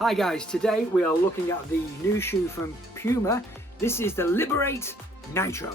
Hi guys, today we are looking at the new shoe from Puma. This is the Liberate Nitro.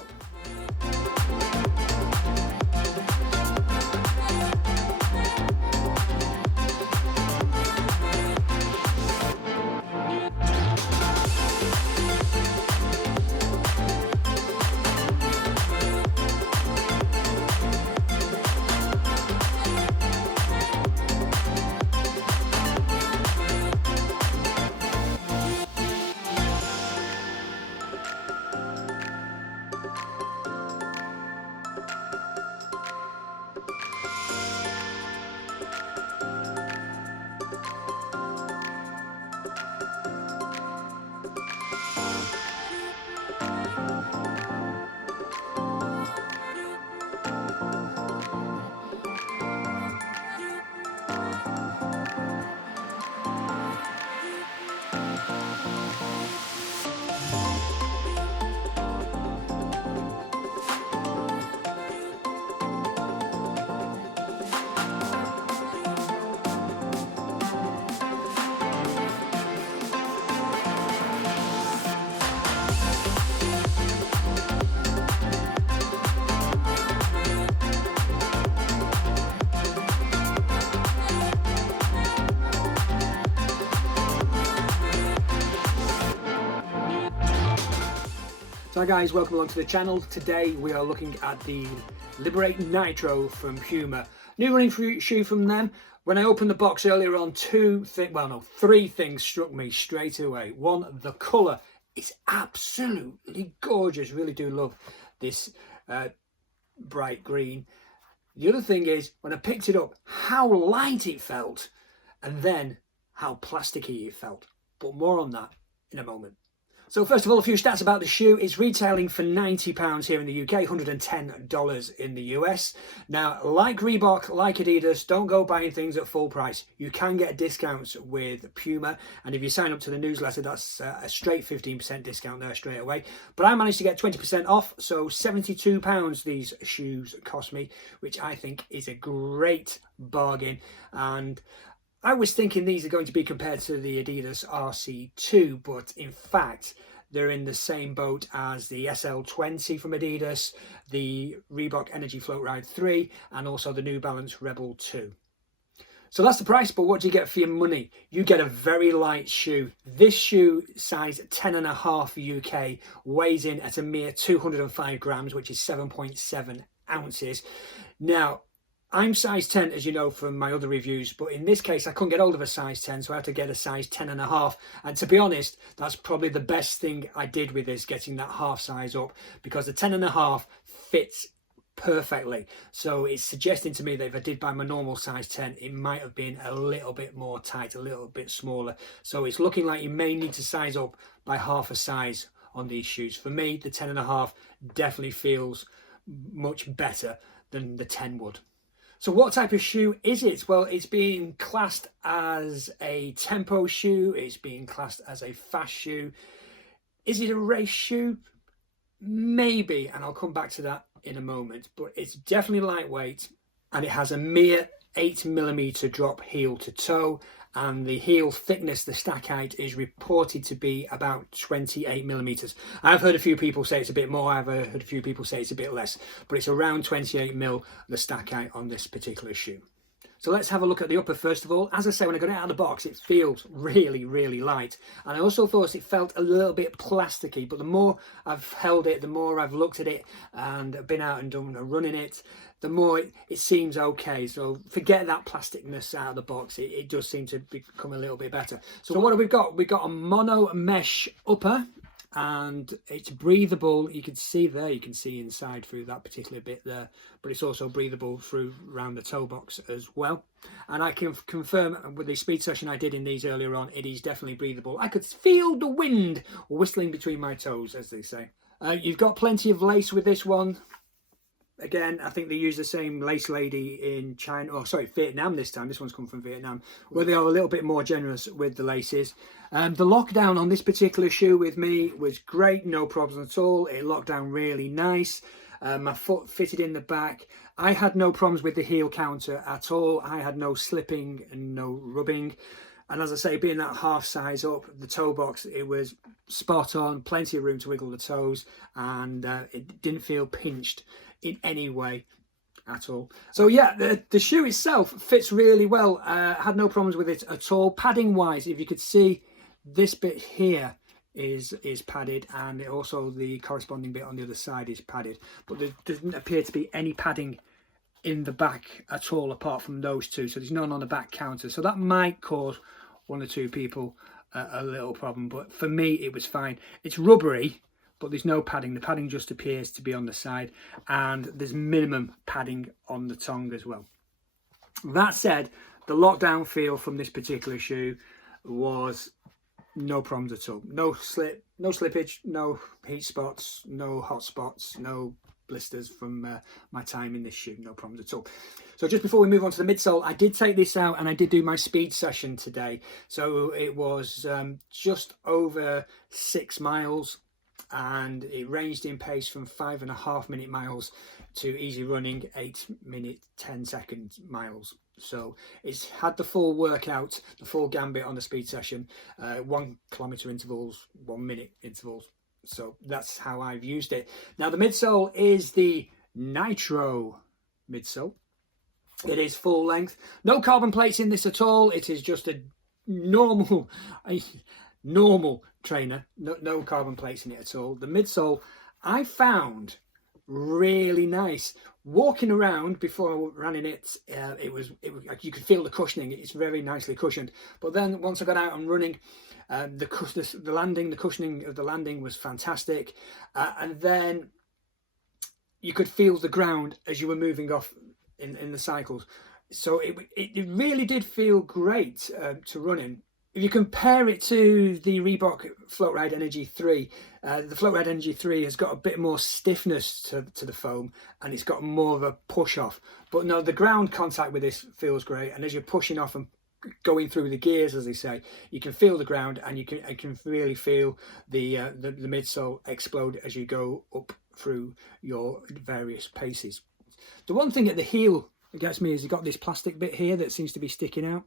So hi guys, welcome along to the channel. Today we are looking at the Liberate Nitro from Puma. New running shoe from them. When I opened the box earlier on, three things struck me straight away. One, the colour is absolutely gorgeous. Really do love this bright green. The other thing is, when I picked it up, how light it felt, and then how plasticky it felt. But more on that in a moment. So first of all, a few stats about the shoe. It's retailing for £90 here in the UK, $110 in the US. Now, like Reebok, like Adidas, don't go buying things at full price. You can get discounts with Puma, and if you sign up to the newsletter, that's a straight 15% discount there straight away. But I managed to get 20% off, so £72 these shoes cost me, which I think is a great bargain. And I was thinking these are going to be compared to the Adidas RC2, but in fact, they're in the same boat as the SL20 from Adidas, the Reebok Energy Float Ride 3, and also the New Balance Rebel 2. So that's the price, but what do you get for your money? You get a very light shoe. This shoe, size 10.5 UK, weighs in at a mere 205 grams, which is 7.7 ounces. Now, I'm size 10, as you know from my other reviews, but in this case, I couldn't get hold of a size 10, so I had to get a size 10.5. And to be honest, that's probably the best thing I did with this, getting that half size up, because the 10.5 fits perfectly. So it's suggesting to me that if I did buy my normal size 10, it might have been a little bit more tight, a little bit smaller. So it's looking like you may need to size up by half a size on these shoes. For me, the 10.5 definitely feels much better than the 10 would. So what type of shoe is it? Well, it's being classed as a tempo shoe. It's being classed as a fast shoe. Is it a race shoe? Maybe, and I'll come back to that in a moment. But it's definitely lightweight, and it has a mere 8mm drop heel to toe, and the heel thickness, the stack height, is reported to be about 28mm. I've heard a few people say it's a bit more, I've heard a few people say it's a bit less, but it's around 28mm, the stack height on this particular shoe. So let's have a look at the upper first of all. As I say, when I got it out of the box, it feels really, really light. And I also thought it felt a little bit plasticky, but the more I've held it, the more I've looked at it and been out and done a run in it, the more it seems okay. So forget that plasticness out of the box. It does seem to become a little bit better. So what have we got? We've got a mono mesh upper, and it's breathable. You can see there, you can see inside through that particular bit there, but it's also breathable through around the toe box as well. And I can confirm with the speed session I did in these earlier on, it is definitely breathable. I could feel the wind whistling between my toes, as they say. You've got plenty of lace with this one. Again, I think they use the same lace lady in China, oh sorry, Vietnam this time. This one's come from Vietnam, where they are a little bit more generous with the laces. The lockdown on this particular shoe with me was great, no problems at all. It locked down really nice. My foot fitted in the back. I had no problems with the heel counter at all. I had no slipping and no rubbing. And as I say, being that half size up, the toe box, it was spot on, plenty of room to wiggle the toes, and it didn't feel pinched in any way at all. So yeah, the shoe itself fits really well. Had no problems with it at all. Padding wise, if you could see, this bit here is padded, and also the corresponding bit on the other side is padded, but there doesn't appear to be any padding in the back at all apart from those two, so there's none on the back counter, so that might cause one or two people a little problem, but for me it was fine. It's rubbery, but there's no padding. The padding just appears to be on the side, and there's minimum padding on the tongue as well. That said, the lockdown feel from this particular shoe was no problems at all. No slippage, no heat spots, no hot spots, no blisters from my time in this shoe. No problems at all. So just before we move on to the midsole, I did take this out and I did do my speed session today. So it was just over 6 miles, and it ranged in pace from 5.5 minute miles to easy running 8 minute 10 second miles. So it's had the full workout, the full gambit on the speed session, 1 kilometre intervals, 1 minute intervals. So that's how I've used it. Now the midsole is the Nitro midsole. It is full length, no carbon plates in this at all. It is just a normal trainer, no carbon plates in it at all. The midsole I found really nice. Walking around before I ran in it, it was you could feel the cushioning. It's very nicely cushioned. But then once I got out and running, the cushioning of the landing was fantastic, and then you could feel the ground as you were moving off in the cycles. So it really did feel great to run in. If you compare it to the Reebok Float Ride Energy 3, the Float Ride Energy 3 has got a bit more stiffness to the foam, and it's got more of a push off. But no, the ground contact with this feels great, and as you're pushing off and going through the gears, as they say, you can feel the ground, and you can really feel the midsole explode as you go up through your various paces. The one thing at the heel that gets me is you've got this plastic bit here that seems to be sticking out.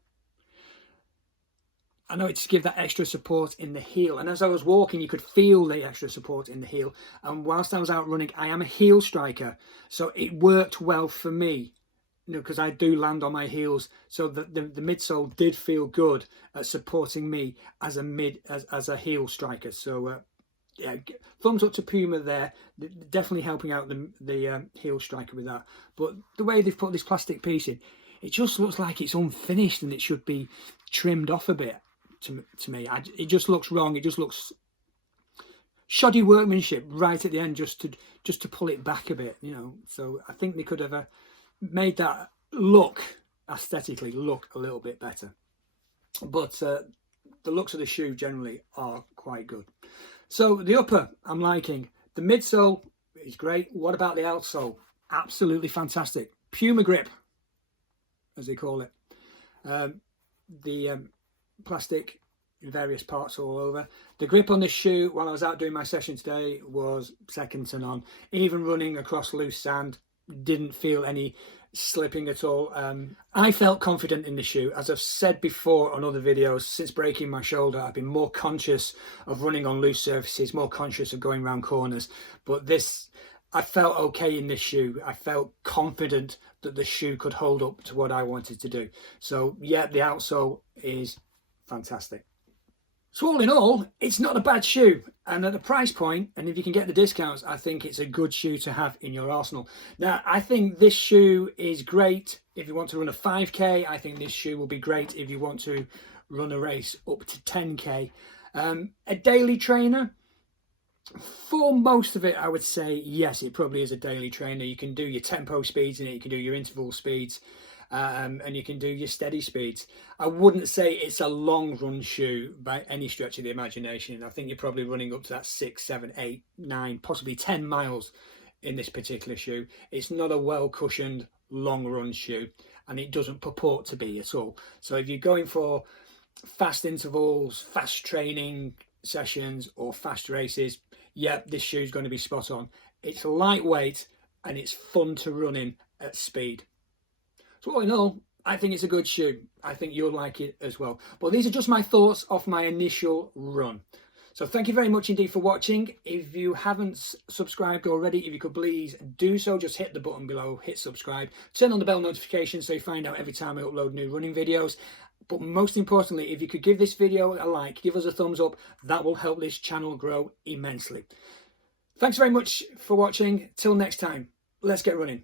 I know it's to give that extra support in the heel, and as I was walking you could feel the extra support in the heel, and whilst I was out running, I am a heel striker, so it worked well for me, you know, because I do land on my heels, so the midsole did feel good at supporting me as a heel striker. So yeah, thumbs up to Puma there, definitely helping out the heel striker with that. But the way they've put this plastic piece in, it just looks like it's unfinished and it should be trimmed off a bit. To me, it just looks wrong. It just looks shoddy workmanship right at the end, just to pull it back a bit, you know. So I think they could have made that look aesthetically look a little bit better. But the looks of the shoe generally are quite good. So the upper I'm liking. The midsole is great. What about the outsole? Absolutely fantastic. Puma grip, as they call it. The plastic in various parts all over. The grip on the shoe while I was out doing my session today was second to none. Even running across loose sand, didn't feel any slipping at all. I felt confident in the shoe. As I've said before on other videos, since breaking my shoulder I've been more conscious of running on loose surfaces, more conscious of going around corners, but this, I felt okay in this shoe. I felt confident that the shoe could hold up to what I wanted to do. So yeah, the outsole is fantastic. So all in all, it's not a bad shoe, and at the price point, and if you can get the discounts, I think it's a good shoe to have in your arsenal. Now, I think this shoe is great if you want to run a 5k. I think this shoe will be great if you want to run a race up to 10k. A daily trainer, for most of it, I would say yes, it probably is a daily trainer. You can do your tempo speeds in it, you can do your interval speeds, and you can do your steady speeds. I wouldn't say it's a long run shoe by any stretch of the imagination. I think you're probably running up to that 6, 7, 8, 9, possibly 10 miles in this particular shoe. It's not a well cushioned long run shoe, and it doesn't purport to be at all. So if you're going for fast intervals, fast training sessions or fast races, yeah, this shoe's going to be spot on. It's lightweight and it's fun to run in at speed. So all in all, I think it's a good shoe. I think you'll like it as well. But these are just my thoughts off my initial run. So thank you very much indeed for watching. If you haven't subscribed already, if you could please do so, just hit the button below, hit subscribe, turn on the bell notification so you find out every time I upload new running videos. But most importantly, if you could give this video a like, give us a thumbs up, that will help this channel grow immensely. Thanks very much for watching. Till next time, let's get running.